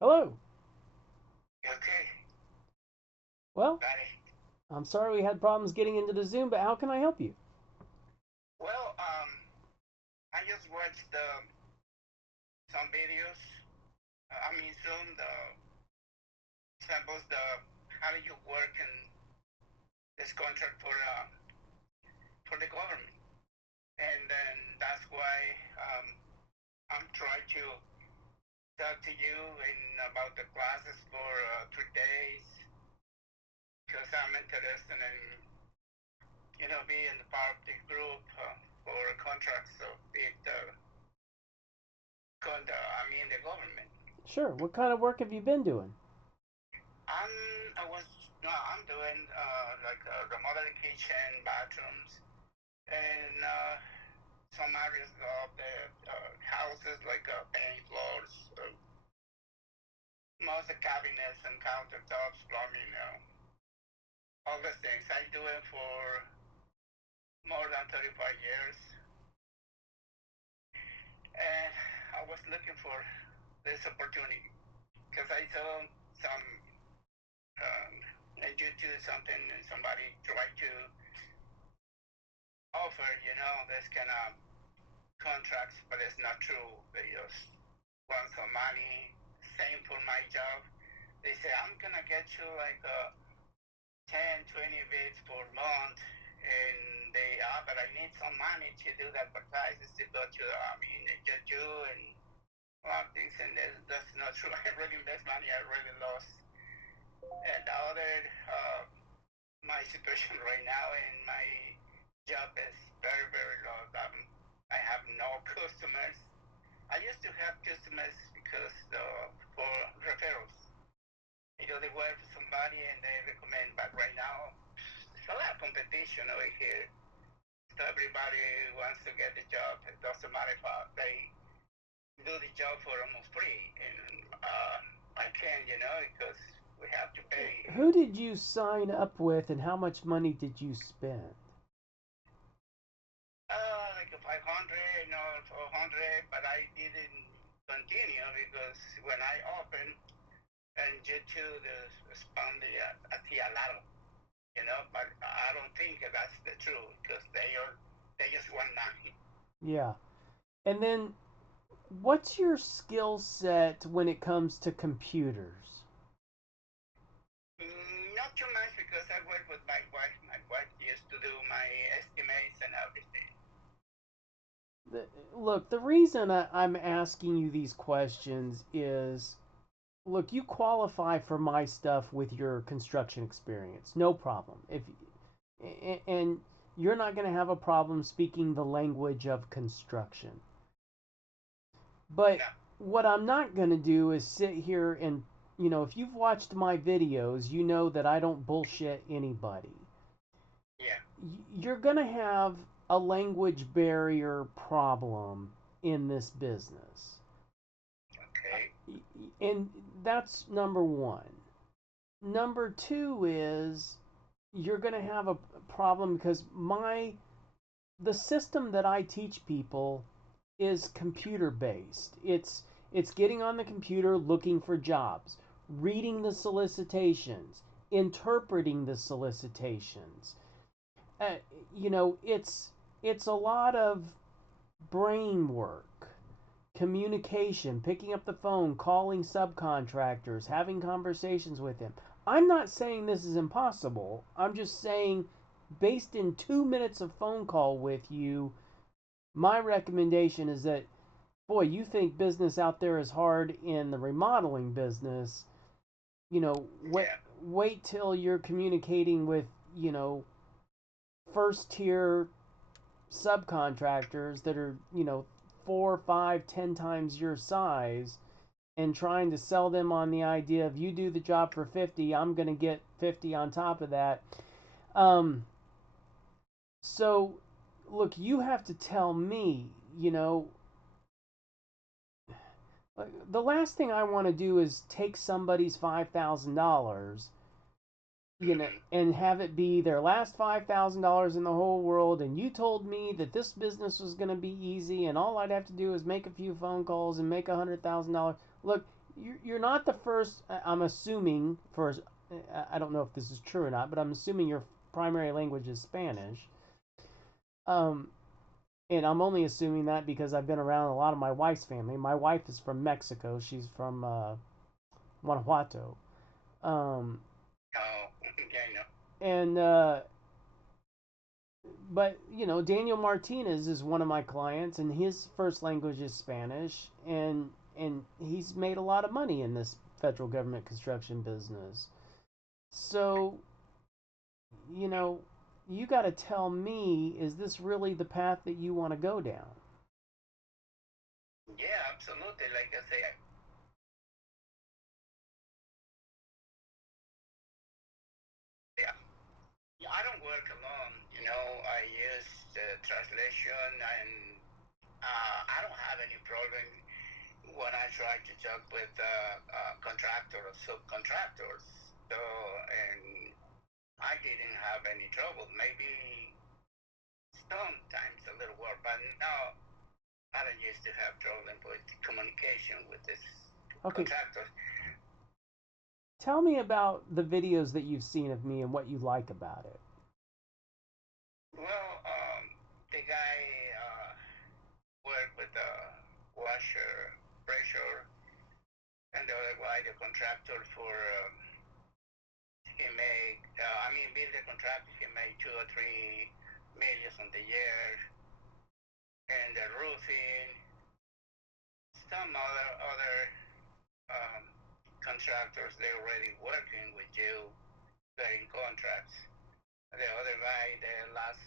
Hello. Okay, Well, got it. I'm sorry we had problems getting into the Zoom, but how can I help you? Well, I just watched some videos. I mean, some the samples the how do you work in this contract for the government, and then that's why um, I'm trying to talk to you in about the classes for 3 days because I'm interested in being part of the group for contracts of the government. Sure. What kind of work have you been doing? I'm I was no, I'm doing like remodeling kitchen, bathrooms, and some areas of the houses like paint floors, most of the cabinets and countertops, plumbing, all those things. I do it for more than 35 years, and I was looking for this opportunity because I saw some um, in YouTube something and somebody tried to offer, this kind of contracts, but it's not true. They just want some money. Same for my job. They say, I'm going to get you like 10, 20 bids per month. And but I need some money to do the advertisements to go to, YouTube and a lot of things. And that's not true. I really invest money. I really lost. And the other, uh, my situation right now in my job is very, very low. I have no customers. I used to have customers because for referrals. They work for somebody and they recommend, but right now there's a lot of competition over here. So everybody wants to get the job. It doesn't matter if they do the job for almost free, and I can't, because we have to pay. Who did you sign up with and how much money did you spend? Like a 500 or 400, but I didn't continue because when I opened, and due to the spam, I see a lot of, but I don't think that's the truth because they just want money. Yeah. And then what's your skill set when it comes to computers? Not too much because I work with my wife. My wife used to do my estimates and everything. Look, the reason I'm asking you these questions is look, you qualify for my stuff with your construction experience. No problem. If and you're not going to have a problem speaking the language of construction. But No, what I'm not going to do is sit here and, if you've watched my videos, you know that I don't bullshit anybody. yeah, You're going to have a language barrier problem in this business. okay, And that's number one. Number two is you're going to have a problem because the system that I teach people is computer based. It's getting on the computer looking for jobs, reading the solicitations, interpreting the solicitations. Uh, it's a lot of brain work, communication, picking up the phone, calling subcontractors, having conversations with them. I'm not saying this is impossible. I'm just saying based in 2 minutes of phone call with you, my recommendation is that boy, you think business out there is hard in the remodeling business, wait yeah, wait till you're communicating with, you know, first tier subcontractors that are, 4, 5, 10 times your size and trying to sell them on the idea of you do the job for 50, I'm going to get 50 on top of that. Um, so, look, you have to tell me, you know, the last thing I want to do is take somebody's $5,000, mm-hmm. and have it be their last $5,000 in the whole world. And you told me that this business was going to be easy, and all I'd have to do is make a few phone calls and make $100,000. Look, you're not the first. I'm assuming for I don't know if this is true or not, but I'm assuming your primary language is Spanish. Um, and I'm only assuming that because I've been around a lot of my wife's family. My wife is from Mexico. She's from Guanajuato. Um, Oh, yeah, I know. and but Daniel Martinez is one of my clients, and his first language is Spanish, and he's made a lot of money in this federal government construction business. So you know, you got to tell me, is this really the path that you want to go down? Yeah, absolutely. Like I say, yeah, I don't work alone. I use translation, and I don't have any problem when I try to talk with contractors or subcontractors. So, and I didn't have any trouble. Maybe sometimes a little work, but no, I don't used to have problem with communication with this Okay, contractors. tell me about the videos that you've seen of me and what you like about it. Well, the guy worked with the washer pressure, and the other guy, the contractor for he made. Build the contractor, he made 2 or 3 millions on the year, and the roofing, some other um, contractors they already working with you, getting contracts. The other guy, the last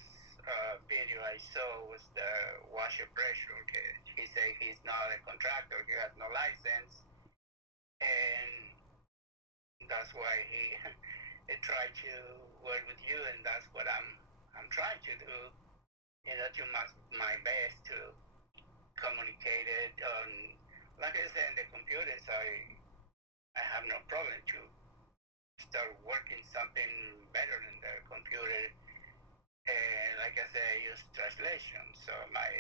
video I saw was the washer pressure. He said he's not a contractor, he has no license, and that's why he tried to work with you, and that's what I'm trying to do. Do my best to communicate it. Like I said, in the computers, I have no problem to start working something better than the computer. And like I said, I use translation, so my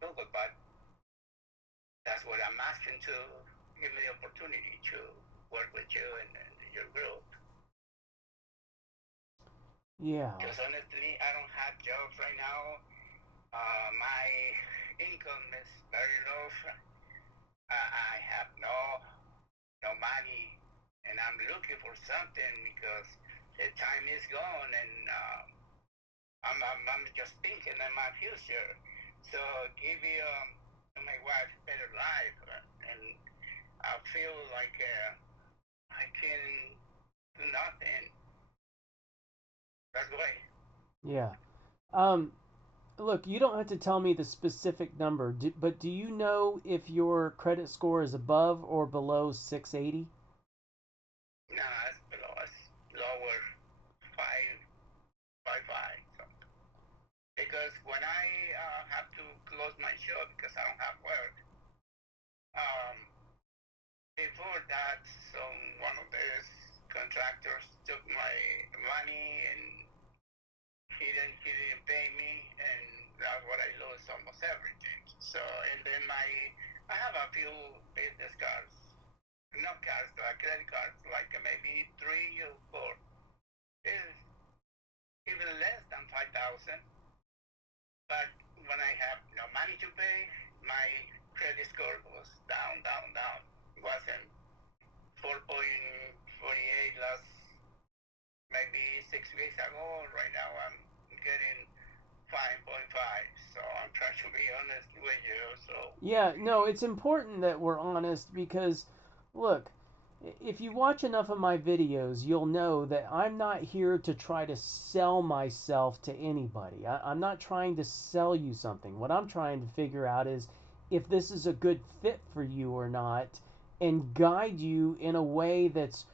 Google, but that's what I'm asking to give me the opportunity to work with you and your group. Yeah. Because honestly, I don't have jobs right now. My income is very low. I have no money, and I'm looking for something because the time is gone, and I'm just thinking of my future. So give you my wife better life, and I feel like I can do nothing. That's why. Yeah. Um, Look, you don't have to tell me the specific number, but do you know if your credit score is above or below 680? No, it's below us, lower five, five. So, because when I have to close my shop because I don't have work, um, before that, one of these contractors took my money and he didn't pay me, and that's what I lost almost everything. So and then I have a few business cards, not cards, credit cards, like maybe 3 or 4. It's even less than 5,000. But when I have no money to pay, my credit score goes down, down, down. It wasn't 4.48 last maybe 6 weeks ago. Right now I'm getting 5.5. So I'm trying to be honest with you. So Yeah, no, it's important that we're honest because, look, if you watch enough of my videos, you'll know that I'm not here to try to sell myself to anybody. I'm not trying to sell you something. What I'm trying to figure out is if this is a good fit for you or not and guide you in a way that's,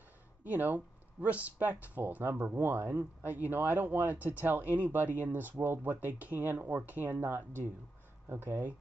you know, respectful, number one. I don't want to tell anybody in this world what they can or cannot do. Okay?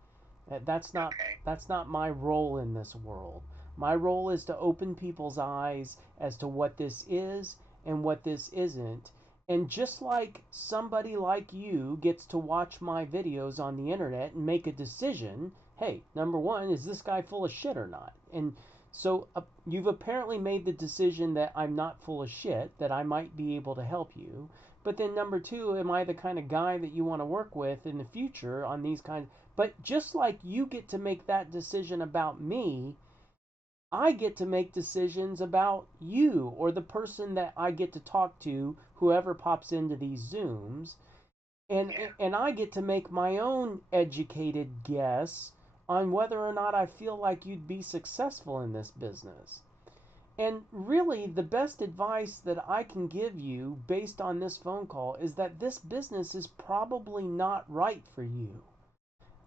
That's not okay, that's not my role in this world. My role is to open people's eyes as to what this is and what this isn't. And just like somebody like you gets to watch my videos on the internet and make a decision, hey, number one, is this guy full of shit or not? And So you've apparently made the decision that I'm not full of shit, that I might be able to help you. But then number two, am I the kind of guy that you want to work with in the future on these kinds? But just like you get to make that decision about me, I get to make decisions about you or the person that I get to talk to, whoever pops into these Zooms, and Yeah. and I get to make my own educated guess on whether or not I feel like you'd be successful in this business. And really, the best advice that I can give you based on this phone call is that this business is probably not right for you.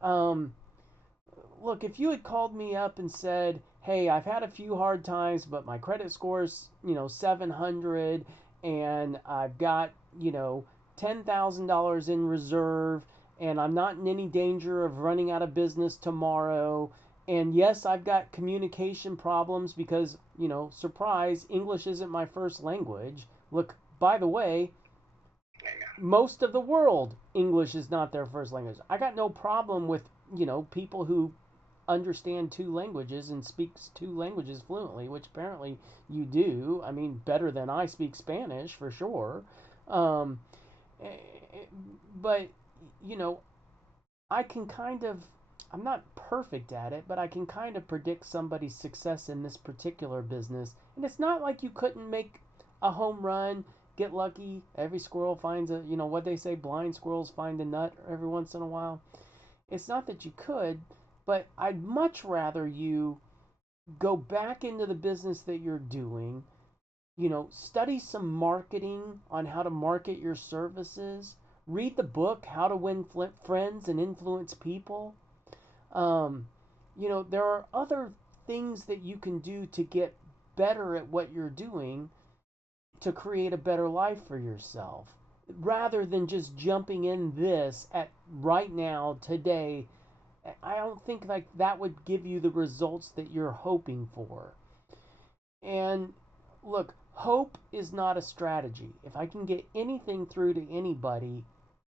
Um, Look, if you had called me up and said, "Hey, I've had a few hard times, but my credit score's, 700 and I've got, $10,000 in reserve and I'm not in any danger of running out of business tomorrow. And yes, I've got communication problems because, surprise, English isn't my first language." Look, by the way, most of the world, English is not their first language. I got no problem with, people who understand two languages and speaks two languages fluently, which apparently you do. I mean, better than I speak Spanish for sure. Um, but you know, I can kind of. I'm not perfect at it, but I can kind of predict somebody's success in this particular business. And it's not like you couldn't make a home run, get lucky. Every squirrel finds a, what they say, blind squirrels find a nut every once in a while. It's not that you could, but I'd much rather you go back into the business that you're doing, study some marketing on how to market your services, read the book, How to Win Friends and Influence People. Um, there are other things that you can do to get better at what you're doing to create a better life for yourself rather than just jumping in this at right now today. I don't think like that would give you the results that you're hoping for. And look, hope is not a strategy. If I can get anything through to anybody,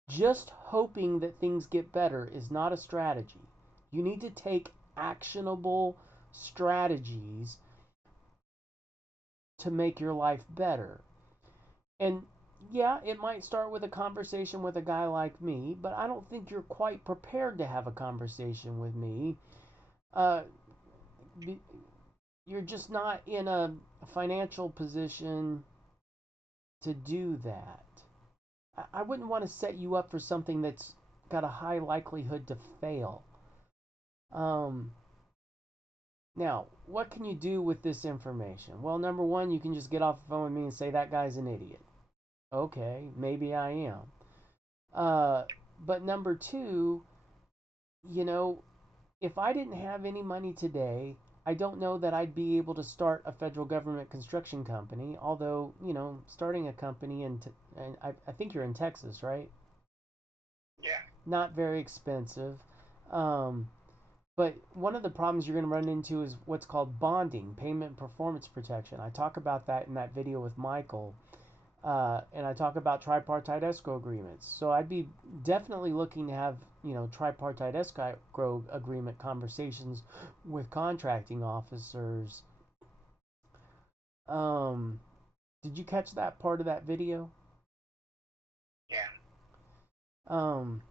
just hoping that things get better is not a strategy. You need to take actionable strategies to make your life better. And yeah, it might start with a conversation with a guy like me, but I don't think you're quite prepared to have a conversation with me. Uh, you're just not in a financial position to do that. I wouldn't want to set you up for something that's got a high likelihood to fail. Um, Now, what can you do with this information? Well, number one, you can just get off the phone with me and say that guy's an idiot. Okay, maybe I am. Uh, but number two, you know, if I didn't have any money today, I don't know that I'd be able to start a federal government construction company. Although, starting a company and I think you're in Texas, right? Yeah. Not very expensive. Um, but one of the problems you're going to run into is what's called bonding, payment performance protection. I talk about that in that video with Michael. And I talk about tripartite escrow agreements. So I'd be definitely looking to have, tripartite escrow agreement conversations with contracting officers. Um, did you catch that part of that video? Yeah. Um,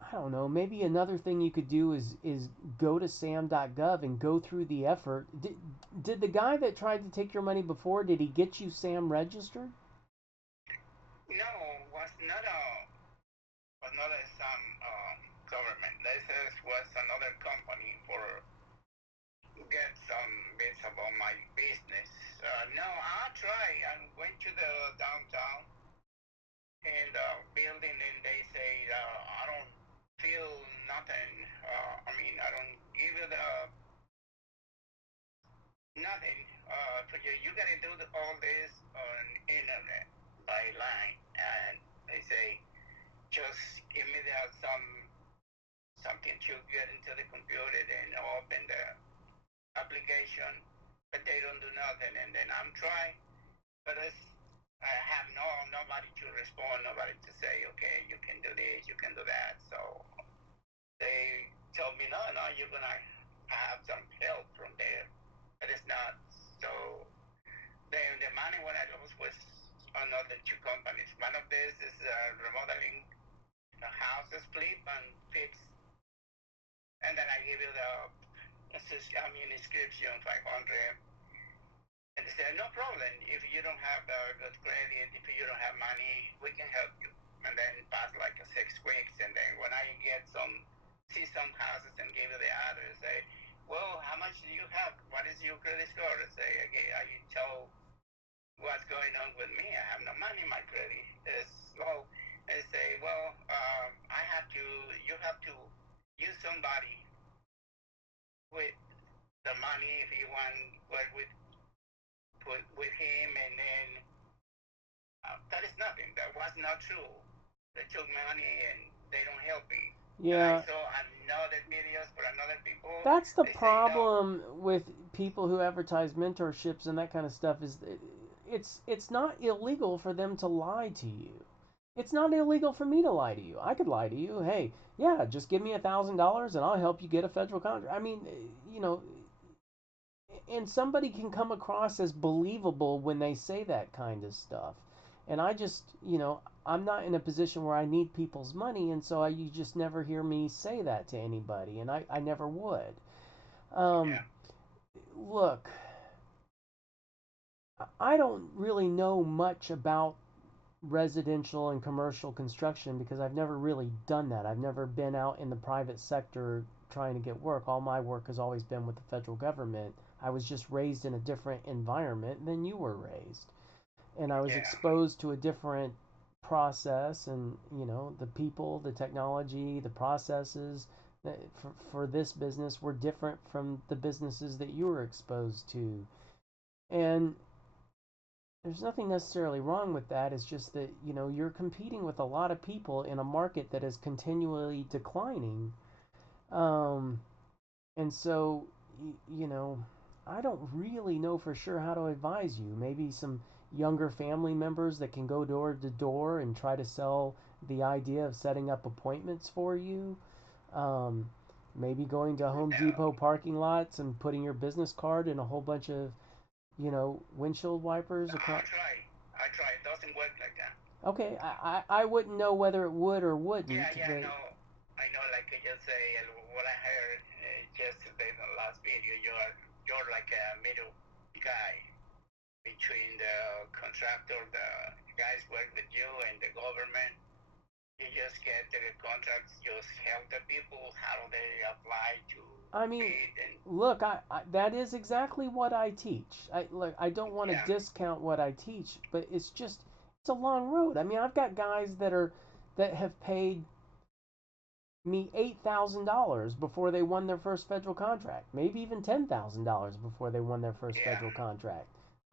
I don't know. Maybe another thing you could do is go to sam.gov and go through the effort. Did the guy that tried to take your money before, did he get you Sam registered? No, was not a some government. This was another company for get some bits about my business. No, I try. I went to the downtown and building, and they say I don't feel nothing. I mean, I don't give you the nothing. For you, you gotta do all this on internet by line, and they say just give me something to get into the computer and open the application, but they don't do nothing, and then I'm trying, but I have nobody to respond, nobody to say, okay, you can do this, you can do that. So they told me, no, you're gonna have some help cheap and fix, and then I give you the inscription 500. And they said, no problem. If you don't have good credit, if you don't have money, we can help you. And then pass like 6 weeks, and then when I see some houses and give you the address, say, well, how much do you have? What is your credit score? I say, okay, I tell what's going on with me. I have no money. My credit is low. And say, well, you have to use somebody with the money if you want work with him, and then that is nothing. That was not true. They took money and they don't help me. And I Yeah, saw another videos for another people. that's the They say no. problem with people who advertise mentorships and that kind of stuff is it's not illegal for them to lie to you. It's not illegal for me to lie to you. I could lie to you. Hey, yeah, just give me $1,000 and I'll help you get a federal contract. I mean, you know, and somebody can come across as believable when they say that kind of stuff. And I just, I'm not in a position where I need people's money, and so you just never hear me say that to anybody, and I never would. Um, Yeah. Look, I don't really know much about residential and commercial construction because I've never really done that. I've never been out in the private sector trying to get work. All my work has always been with the federal government. I was just raised in a different environment than you were raised. And I was Yeah. exposed to a different process and, the people, the technology, the processes that for this business were different from the businesses that you were exposed to. And there's nothing necessarily wrong with that. It's just that, you're competing with a lot of people in a market that is continually declining. Um, and so, you know, I don't really know for sure how to advise you. Maybe some younger family members that can go door to door and try to sell the idea of setting up appointments for you. Um, Maybe going to Home Yeah. Depot parking lots and putting your business card in a whole bunch of, windshield wipers I across. try. I try. It doesn't work like that. Okay, I wouldn't know whether it would or Yeah, wouldn't, yeah, but no. I know, like I just say, what I heard yesterday in the last video, you're like a middle guy between the contractor, the guys work with you, and the government. You just get the contracts, just help the people how they apply to I mean, bid, and look, that is exactly what I teach. I don't want to yeah, discount what I teach, but it's a long road. I mean, I've got guys that have paid me $8,000 before they won their first federal contract, maybe even $10,000 before they won their first yeah, federal contract.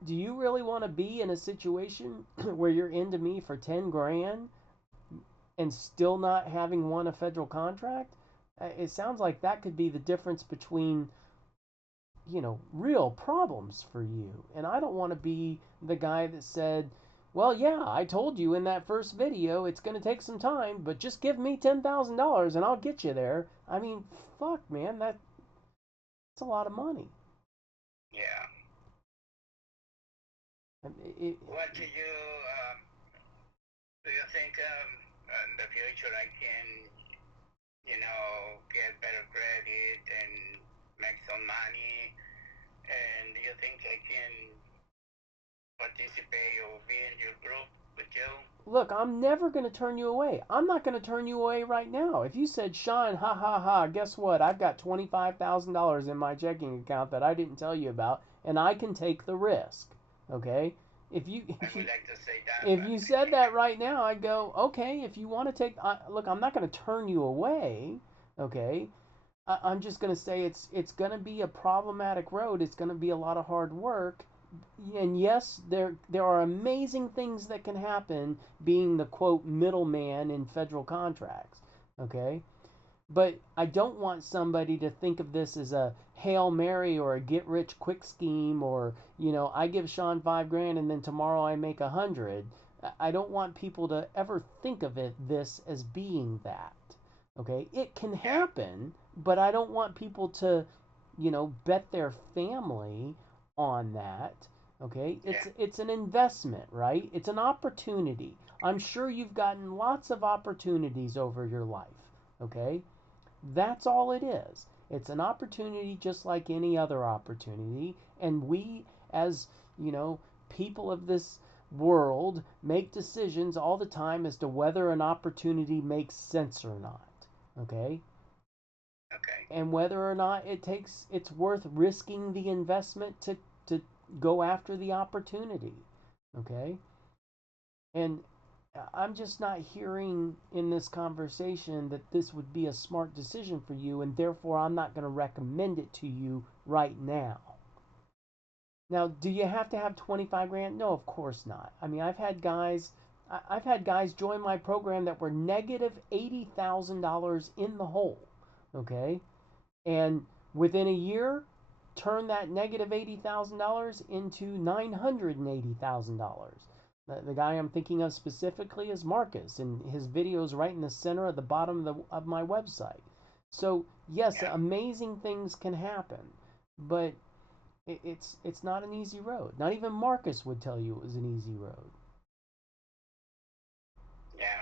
Do you really want to be in a situation where you're into me for 10 grand and still not having won a federal contract? It sounds like that could be the difference between real problems for you. And I don't want to be the guy that said, well, yeah, I told you in that first video it's going to take some time, but just give me $10,000 and I'll get you there. I mean, fuck, man, that's a lot of money. yeah. It, What do you think in the future I can, get better credit and make some money? And do you think I can participate or be in your group with you? Look, I'm never going to turn you away. I'm not going to turn you away right now. If you said, Sean, ha ha ha, guess what? I've got $25,000 in my checking account that I didn't tell you about, and I can take the risk. Okay? If you I if you would like to say that, if but you said that right now, I'd go, okay. If you want to take, look, I'm not going to turn you away. Okay? I'm just going to say it's going to be a problematic road. It's going to be a lot of hard work, and yes, there are amazing things that can happen being the quote middleman in federal contracts. Okay, but I don't want somebody to think of this as a Hail Mary or a get rich quick scheme, or I give Sean 5 grand and then tomorrow I make 100. I don't want people to ever think of this as being that. Okay, it can yeah, happen, but I don't want people to bet their family on that. Okay, yeah, it's an investment, right? It's an opportunity. I'm sure you've gotten lots of opportunities over your life. Okay? That's all it is. It's an opportunity just like any other opportunity. And we, as, you know, people of this world, make decisions all the time as to whether an opportunity makes sense or not. Okay? Okay. And whether or not it's worth risking the investment to go after the opportunity. Okay? And I'm just not hearing in this conversation that this would be a smart decision for you, and therefore I'm not going to recommend it to you right now. Now, do you have to have 25 grand? No, of course not. I mean, I've had guys join my program that were negative $80,000 in the hole, okay? And within a year, turn that negative $80,000 into $980,000. The guy I'm thinking of specifically is Marcus, and his video is right in the center at the bottom of my website. So yes, Yeah. amazing things can happen, but it's not an easy road. Not even Marcus would tell you it was an easy road. Yeah.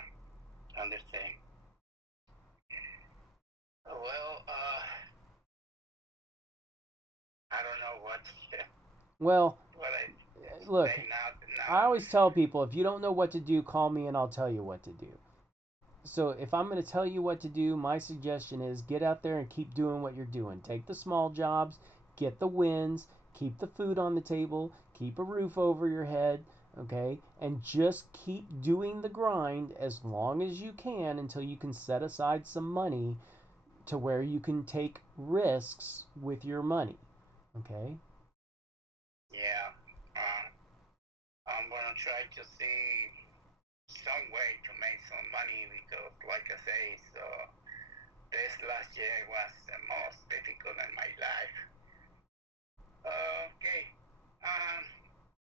Understand. Well, I don't know what Well, what I look, say now. I always tell people if you don't know what to do, call me and I'll tell you what to do. So if I'm going to tell you what to do, my suggestion is get out there and keep doing what you're doing. Take the small jobs, get the wins, keep the food on the table, keep a roof over your head, okay? And just keep doing the grind as long as you can until you can set aside some money to where you can take risks with your money, okay? Yeah. I'm gonna try to see some way to make some money because, like I say, so this last year was the most difficult in my life. Okay. Um,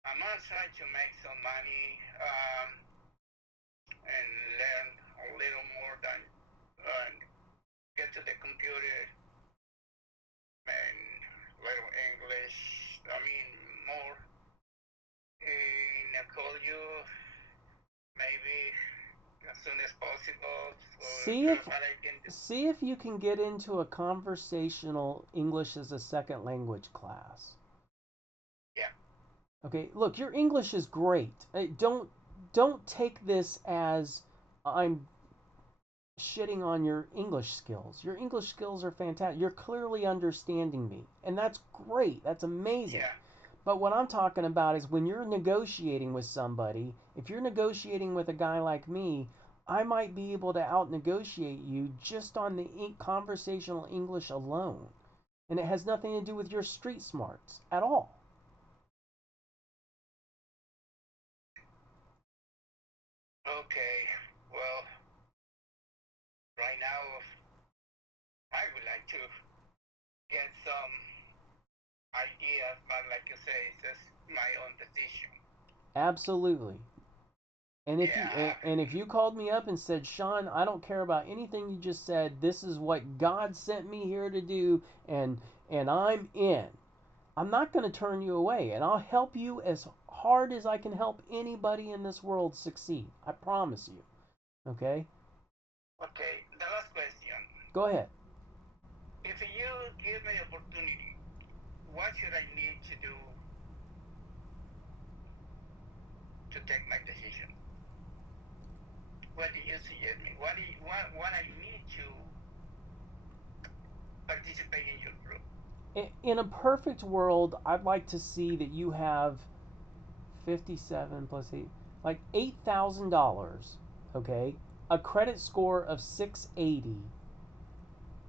I'm gonna try to make some money and learn a little more than get to the computer and little English. I mean more. And I call you maybe as soon as possible for See if what I can do. see if you can get into a conversational English as a second language class. Yeah. Okay, look, your English is great. Don't take this as I'm shitting on your English skills. Your English skills are fantastic. You're clearly understanding me, and that's great. That's amazing. Yeah. But what I'm talking about is when you're negotiating with somebody, if you're negotiating with a guy like me, I might be able to out negotiate you just on the conversational English alone. And it has nothing to do with your street smarts at all. Okay. Well, right now I would like to get some ideas, but like you say, it's just my own decision. Absolutely. Yeah. And if you called me up and said, "Sean, I don't care about anything you just said. This is what God sent me here to do and I'm in." I'm not going to turn you away, and I'll help you as hard as I can help anybody in this world succeed. I promise you. Okay? Okay. The last question. Go ahead. If you give me opportunity, what should I need to do to take my decision? What do you suggest me? What I need to participate in your group? In a perfect world, I'd like to see that you have 57 plus 8 like $8,000, okay? A credit score of 680,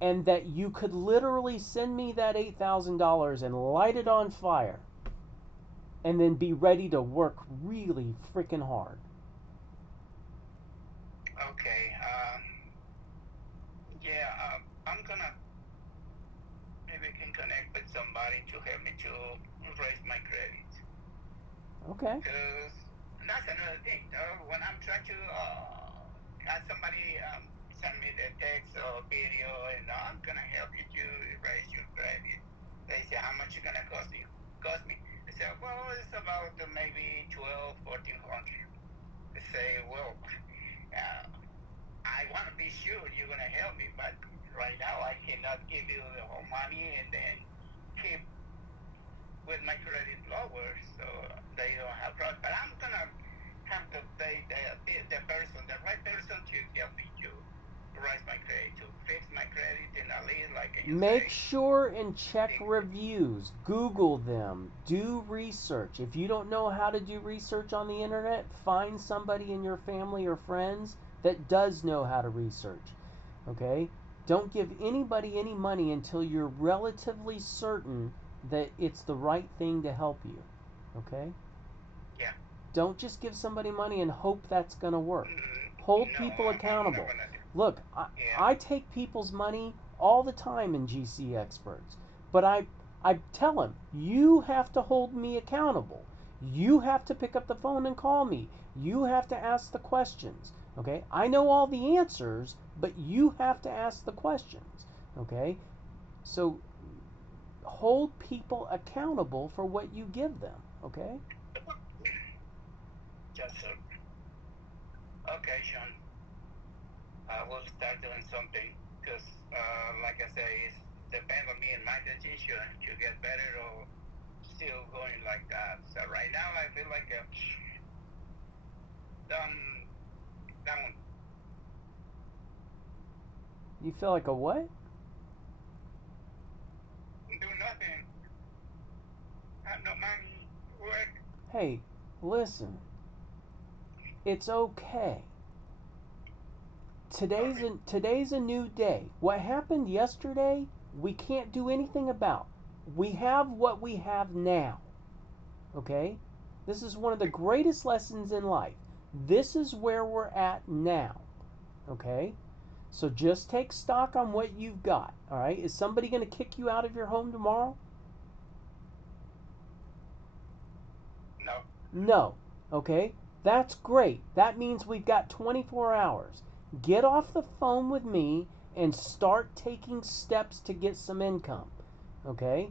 and that you could literally send me that $8,000 and light it on fire and then be ready to work really freaking hard. Okay. Yeah. I'm gonna maybe can connect with somebody to help me to raise my credit. Okay. Because that's another thing. When I'm trying to have somebody send me the text or video, and I'm gonna help you to raise your credit. They say how much it's gonna cost you? Cost me. I say, well, it's about maybe 12, 1400. They say, well, I want to be be sure you're gonna help me, but right now I cannot give you the whole money and then keep with my credit lower, so they don't have problem. But I'm gonna have to pay the person, the right person to help me to raise my credit, to fix my credit, and at least like you Make say. sure and check reviews. Google them. Do research. If you don't know how to do research on the internet, find somebody in your family or friends that does know how to research. Okay? Don't give anybody any money until you're relatively certain that it's the right thing to help you. Okay? Yeah. Don't just give somebody money and hope that's going to work. Hold No, people I'm not accountable. gonna do. Look, Yeah. I take people's money all the time in GCExperts, but I tell them, you have to hold me accountable. You have to pick up the phone and call me. You have to ask the questions. Okay? I know all the answers, but you have to ask the questions. Okay? So hold people accountable for what you give them. Okay? Yes, sir. Okay, Sean. I will start doing something because, like I say, it depends on me and my decision to get better or still going like that. So right now, I feel like done, down, You feel like a what? do nothing, have no money, work. Hey, listen. It's okay. Sorry. Today's a new day. What happened yesterday, we can't do anything about. We have what we have now. Okay? This is one of the greatest lessons in life. This is where we're at now. Okay? So just take stock on what you've got. All right? Is somebody going to kick you out of your home tomorrow? No. No. Okay? That's great. That means we've got 24 hours. Get off the phone with me and start taking steps to get some income. Okay?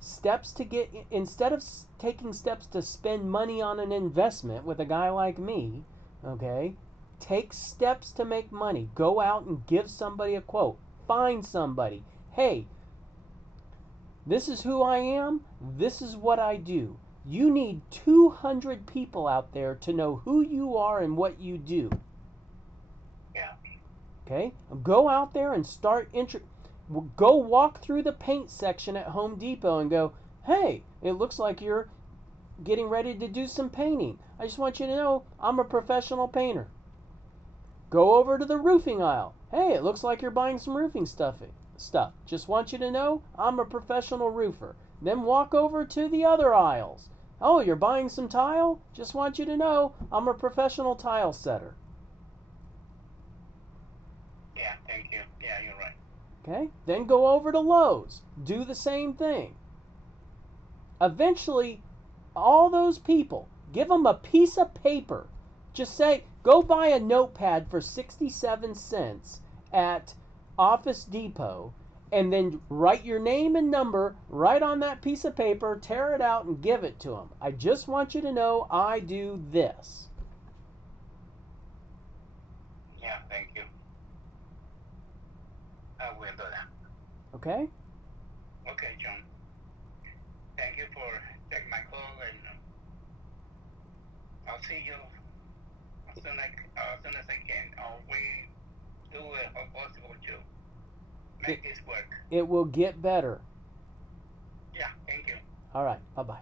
Steps to get, instead of taking steps to spend money on an investment with a guy like me, okay? Take steps to make money. Go out and give somebody a quote. Find somebody. Hey, this is who I am. This is what I do. You need 200 people out there to know who you are and what you do. Yeah. Okay? Go out there and go walk through the paint section at Home Depot and go, "Hey, it looks like you're getting ready to do some painting. I just want you to know I'm a professional painter." Go over to the roofing aisle. "Hey, it looks like you're buying some roofing stuff. Just want you to know I'm a professional roofer." Then walk over to the other aisles. "Oh, you're buying some tile? Just want you to know I'm a professional tile setter." Yeah. Thank you. Yeah, you're right. Okay? Then go over to Lowe's. Do the same thing. Eventually, all those people, give them a piece of paper. Just say, go buy a notepad for 67 cents at Office Depot, and then write your name and number right on that piece of paper, tear it out, and give it to them. "I just want you to know I do this." Yeah. Thank you. I will do that. Okay? Okay, John. Thank you for taking my call, and I'll see you as soon as I can. We do all possible to It, make this work. it will get better. Yeah. Thank you. All right. Bye bye.